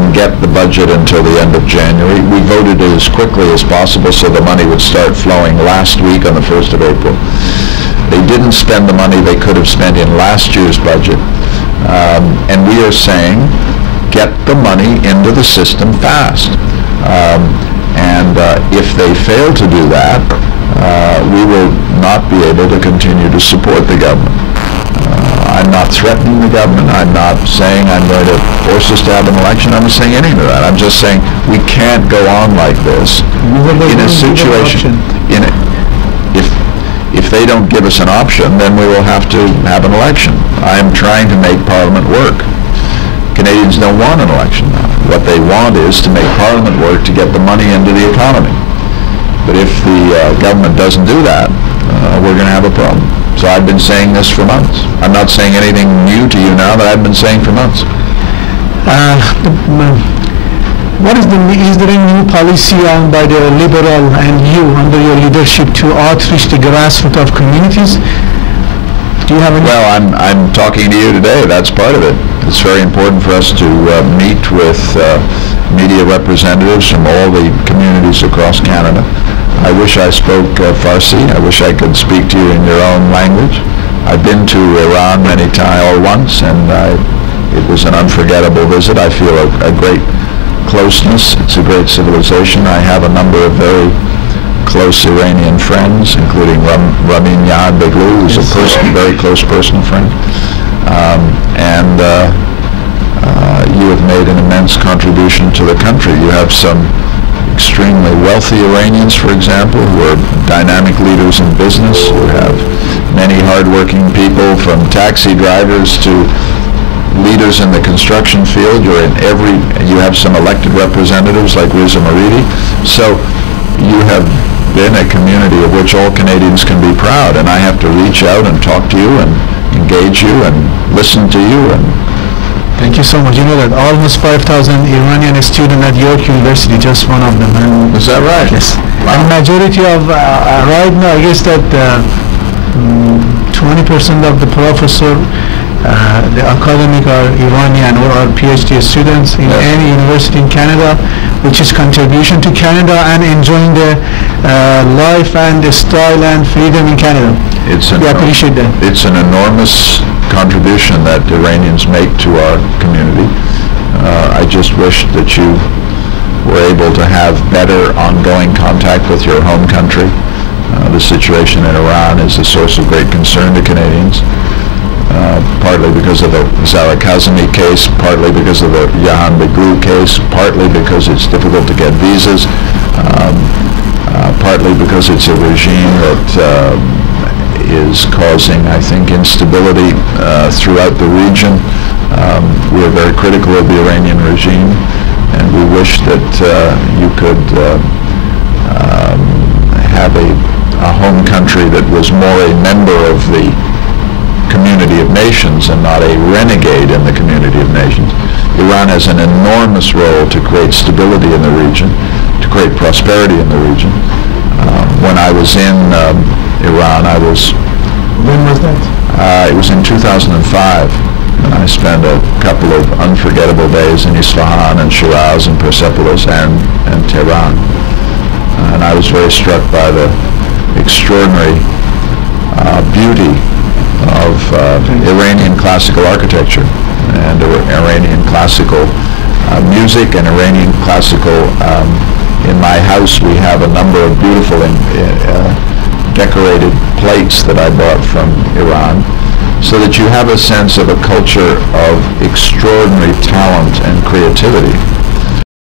didn't get the budget until the end of January. We voted it as quickly as possible so the money would start flowing last week on the 1st of April. They didn't spend the money they could have spent in last year's budget. And we are saying, get the money into the system fast. If they fail to do that, we will not be able to continue to support the government. I'm not threatening the government. I'm not saying I'm going to force us to have an election. I'm not saying any of that. I'm just saying we can't go on like this in a situation. If they don't give us an option, then we will have to have an election. I am trying to make Parliament work. Canadians don't want an election now. What they want is to make Parliament work to get the money into the economy. But if the government doesn't do that, we're going to have a problem. So I've been saying this for months. I'm not saying anything new to you now that I've been saying for months. Is there any new policy on by the Liberal and you under your leadership to outreach the grassroots of communities? Do you have any? Well, I'm talking to you today. That's part of it. It's very important for us to meet with media representatives from all the communities across Canada. I wish I spoke Farsi. I wish I could speak to you in your own language. I've been to Iran many times, or once, and it was an unforgettable visit. I feel a great closeness. It's a great civilization. I have a number of very close Iranian friends, including Ramin Beglu, who's a very close personal friend. You have made an immense contribution to the country. You have some extremely wealthy Iranians, for example, who are dynamic leaders in business, who have many hardworking people, from taxi drivers to leaders in the construction field. You have some elected representatives like Riza Maridi. So you have been a community of which all Canadians can be proud, and I have to reach out and talk to you and engage you and listen to you. And thank you so much. You know that almost 5,000 Iranian students at York University, just one of them. And is that right? Yes. Wow. And majority of, right now, I guess that 20% of the professor, the academic are Iranian or are PhD students in any university in Canada, which is contribution to Canada and enjoying the life and the style and freedom in Canada. We appreciate that. It's an enormous contribution that Iranians make to our community. I just wish that you were able to have better ongoing contact with your home country. The situation in Iran is a source of great concern to Canadians, partly because of the Zara Kazemi case, partly because of the Jahan Beglu case, partly because it's difficult to get visas, partly because it's a regime that is causing, I think, instability throughout the region. We are very critical of the Iranian regime, and we wish that you could have a home country that was more a member of the community of nations and not a renegade in the community of nations. Iran has an enormous role to create stability in the region, to create prosperity in the region. When I was in Iran, When was that? It was in 2005, and I spent a couple of unforgettable days in Isfahan and Shiraz and Persepolis and Tehran. And I was very struck by the extraordinary beauty of Iranian classical architecture and Iranian classical music and Iranian classical. In my house we have a number of beautiful decorated plates that I bought from Iran, so that you have a sense of a culture of extraordinary talent and creativity.